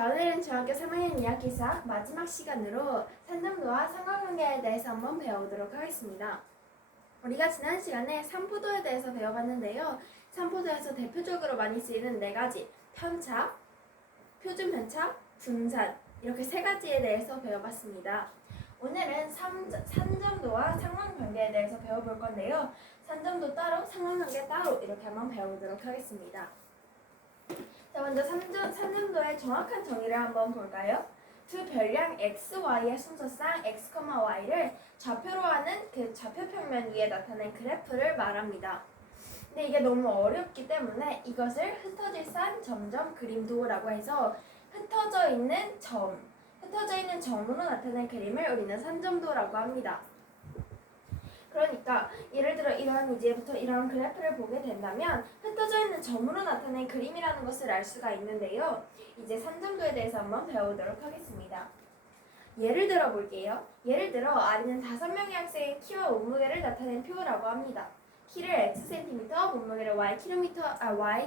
자, 오늘은 중학교 3학년 이야기사 마지막 시간으로 산정도와 상관관계에 대해서 한번 배워보도록 하겠습니다. 우리가 지난 시간에 산포도에 대해서 배워봤는데요. 산포도에서 대표적으로 많이 쓰이는 네 가지, 편차, 표준 편차, 분산, 이렇게 세 가지에 대해서 배워봤습니다. 오늘은 산정도와 상관관계에 대해서 배워볼 건데요. 산정도 따로, 상관관계 따로 이렇게 한번 배워보도록 하겠습니다. 자, 먼저 산정도의 정확한 정의를 한번 볼까요? 두 별량 x, y의 순서상 x, y를 좌표로 하는 그 좌표 평면 위에 나타낸 그래프를 말합니다. 근데 이게 너무 어렵기 때문에 이것을 흩어질 산 점점 그림도라고 해서 흩어져 있는 점으로 나타낸 그림을 우리는 산점도라고 합니다. 그러니까 예를 들어 이러한 이제부터 이러한 그래프를 보게 된다면 흩어져 있는 점으로 나타낸 그림이라는 것을 알 수가 있는데요. 이제 산점도에 대해서 한번 배워보도록 하겠습니다. 예를 들어 볼게요. 예를 들어 R는 5명의 학생의 키와 몸무게를 나타낸 표라고 합니다. 키를 x cm, 몸무게를 y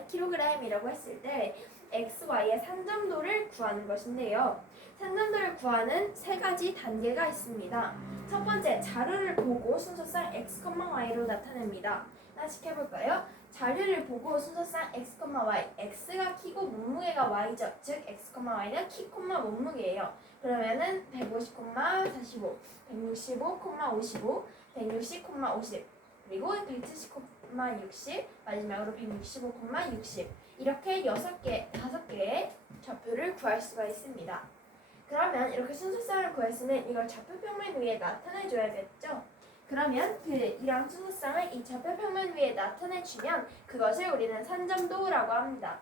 kg이라고 했을 때 x, y의 산점도를 구하는 것인데요. 산점도를 구하는 세 가지 단계가 있습니다. 첫 번째, 자료를 보고 순서상 x, y로 나타냅니다. 다시 해볼까요? 자료를 보고 순서상 x, y, x가 키고 몸무게가 y죠. 즉 x, y는 키, 몸무게예요. 그러면은 150, 45, 165, 55, 160, 50 그리고 170, 60 마지막으로 165, 60 이렇게 5개의 좌표를 구할 수가 있습니다. 그러면 이렇게 순서상을 구했으면 이걸 좌표 평면 위에 나타내줘야겠죠? 그러면 이런 순서상을 이 좌표 평면 위에 나타내주면 그것을 우리는 산점도라고 합니다.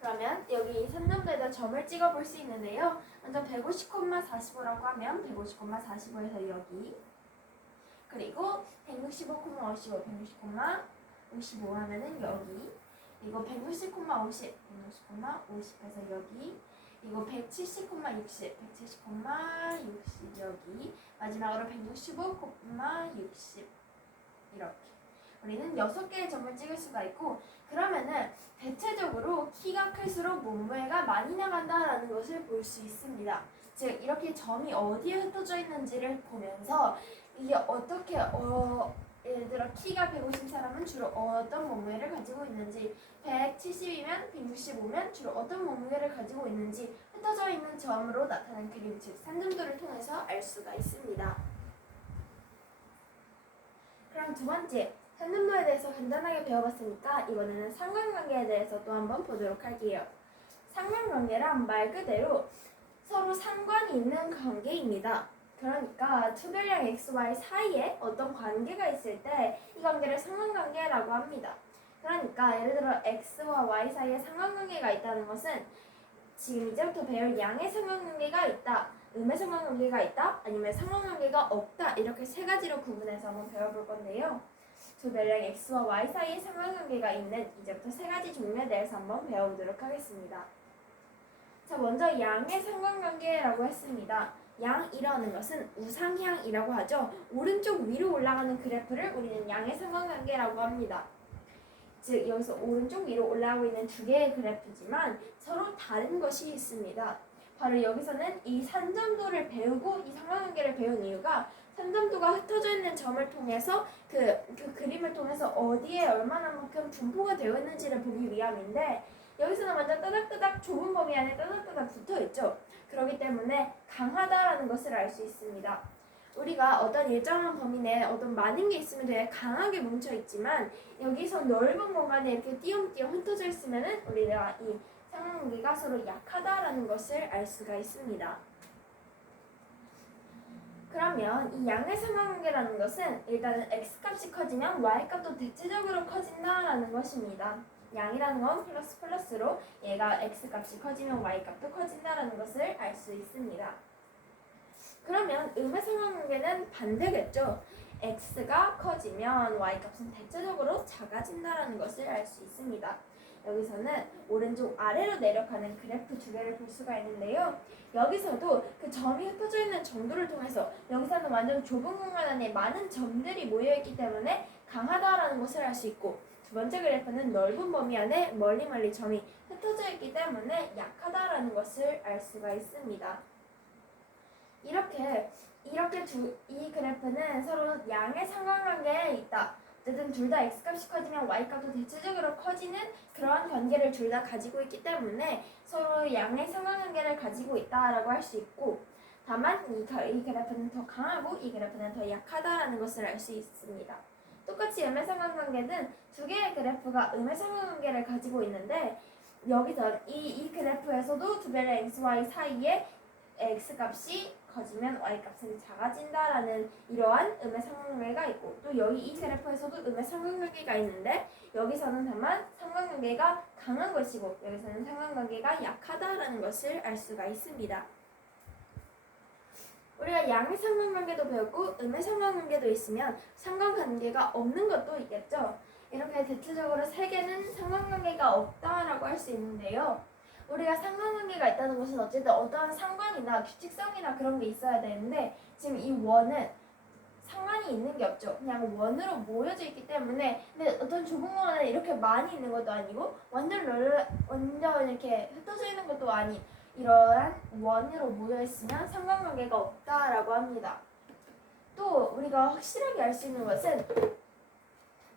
그러면 여기 산점도에다 점을 찍어 볼 수 있는데요. 먼저 150, 45라고 하면 150, 45에서 여기 그리고 165, 55, 160, 55 하면은 여기 그리고 160, 50, 50에서 여기 그리고 170, 60, 170, 60 여기 마지막으로 165, 60 이렇게 우리는 6개의 점을 찍을 수가 있고 그러면은 대체적으로 키가 클수록 몸무게가 많이 나간다라는 것을 볼 수 있습니다. 즉 이렇게 점이 어디에 흩어져 있는지를 보면서 이게 어떻게 예를 들어 키가 150 사람은 주로 어떤 몸무게를 가지고 있는지 170이면 165면 주로 어떤 몸무게를 가지고 있는지 흩어져 있는 점으로 나타난 그림 즉 산점도를 통해서 알 수가 있습니다. 그럼 두 번째 산점도에 대해서 간단하게 배워봤으니까 이번에는 상관관계에 대해서 또 한번 보도록 할게요. 상관관계란 말 그대로 서로 상관이 있는 관계입니다. 그러니까 투별량 x, y 사이에 어떤 관계가 있을 때 이 관계를 상관관계라고 합니다. 그러니까 예를 들어 x와 y 사이에 상관관계가 있다는 것은 지금 이제부터 배울 양의 상관관계가 있다, 음의 상관관계가 있다, 아니면 상관관계가 없다 이렇게 세 가지로 구분해서 한번 배워볼 건데요. 투별량 x와 y 사이에 상관관계가 있는 이제부터 세 가지 종류에 대해서 한번 배워보도록 하겠습니다. 자, 먼저 양의 상관관계라고 했습니다. 양이라는 것은 우상향이라고 하죠. 오른쪽 위로 올라가는 그래프를 우리는 양의 상관관계라고 합니다. 즉 여기서 오른쪽 위로 올라가고 있는 두 개의 그래프지만 서로 다른 것이 있습니다. 바로 여기서는 이 산점도를 배우고 이 상관관계를 배운 이유가 산점도가 흩어져 있는 점을 통해서 그 그림을 통해서 어디에 얼마나만큼 분포가 되어 있는지를 보기 위함인데 여기서는 완전 따닥따닥 좁은 범위 안에 따닥따닥 붙어있죠. 그렇기 때문에 강하다라는 것을 알 수 있습니다. 우리가 어떤 일정한 범위 내에 어떤 많은 게 있으면 되게 강하게 뭉쳐있지만 여기서 넓은 공간에 이렇게 띄엄띄엄 흩어져 있으면은 우리가 이 상관관계가 서로 약하다라는 것을 알 수가 있습니다. 그러면 이 양의 상관관계라는 것은 일단은 x값이 커지면 y값도 대체적으로 커진다라는 것입니다. 양이라는 건 플러스로 얘가 x값이 커지면 y값도 커진다라는 것을 알 수 있습니다. 그러면 음의 상관관계는 반대겠죠. x가 커지면 y값은 대체적으로 작아진다라는 것을 알 수 있습니다. 여기서는 오른쪽 아래로 내려가는 그래프 두 개를 볼 수가 있는데요. 여기서도 그 점이 흩어져 있는 정도를 통해서 여기서는 완전 좁은 공간 안에 많은 점들이 모여있기 때문에 강하다라는 것을 알 수 있고 두 번째 그래프는 넓은 범위 안에 멀리 점이 흩어져 있기 때문에 약하다라는 것을 알 수가 있습니다. 이렇게 이 그래프는 서로 양의 상관관계에 있다. 어쨌든 둘 다 x값이 커지면 y값도 대체적으로 커지는 그러한 관계를 둘 다 가지고 있기 때문에 서로 양의 상관관계를 가지고 있다라고 할 수 있고, 다만 이 그래프는 더 강하고 이 그래프는 더 약하다라는 것을 알 수 있습니다. 똑같이 음의 상관관계는 두 개의 그래프가 음의 상관관계를 가지고 있는데, 여기서 이 그래프에서도 두 변의 xy 사이에 x값이 커지면 y값은 작아진다라는 이러한 음의 상관관계가 있고, 또 여기 이 그래프에서도 음의 상관관계가 있는데 여기서는 다만 상관관계가 강한 것이고 여기서는 상관관계가 약하다라는 것을 알 수가 있습니다. 우리가 양의 상관관계도 배웠고 음의 상관관계도 있으면 상관관계가 없는 것도 있겠죠. 이렇게 대체적으로 세 개는 상관관계가 없다라고 할 수 있는데요. 우리가 상관관계가 있다는 것은 어쨌든 어떠한 상관이나 규칙성이나 그런 게 있어야 되는데, 지금 이 원은 상관이 있는 게 없죠. 그냥 원으로 모여져 있기 때문에, 근데 어떤 좁은 원에 이렇게 많이 있는 것도 아니고 완전 이렇게 흩어져 있는 것도 아닌 이러한 원으로 모여 있으면 상관관계가 없다라고 합니다. 또 우리가 확실하게 알 수 있는 것은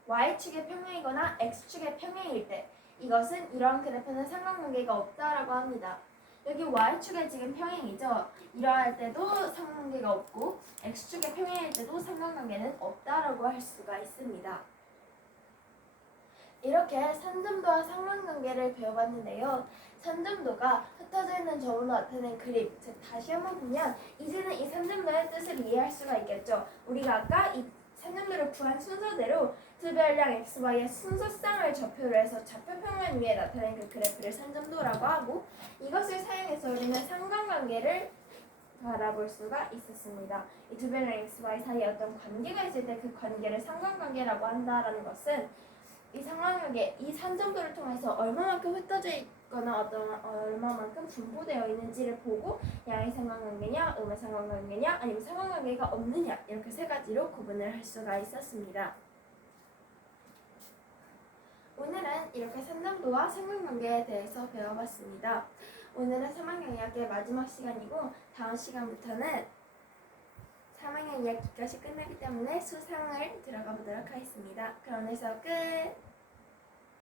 y축의 평행이거나 x축의 평행일 때, 이것은 이러한 그래프는 상관관계가 없다라고 합니다. 여기 y축의 지금 평행이죠. 이러할 때도 상관관계가 없고 x축의 평행일 때도 상관관계는 없다라고 할 수가 있습니다. 이렇게 산점도와 상관관계를 배워봤는데요. 산점도가 흩어져 있는 점으로 나타낸 그림, 즉 다시 한번 보면 이제는 이 산점도의 뜻을 이해할 수가 있겠죠. 우리가 아까 이 산점도를 구한 순서대로 두 별량 xy의 순서쌍을 좌표로 해서 좌표평면 위에 나타낸 그 그래프를 산점도라고 하고, 이것을 사용해서 우리는 상관관계를 바라볼 수가 있었습니다. 이 두 별량 xy 사이에 어떤 관계가 있을 때 그 관계를 상관관계라고 한다라는 것은 이 상관관계, 이 산점도를 통해서 얼마만큼 흩어져 있거나 얼마만큼 분포되어 있는지를 보고 양의 상관관계냐, 음의 상관관계냐, 아니면 상관관계가 없느냐, 이렇게 세 가지로 구분을 할 수가 있었습니다. 오늘은 이렇게 산점도와 상관관계에 대해서 배워봤습니다. 오늘은 3학년 2학기의 마지막 시간이고 다음 시간부터는 3학년 2학기까지 끝나기 때문에 수상을 들어가 보도록 하겠습니다. 그럼 오늘 수업 끝!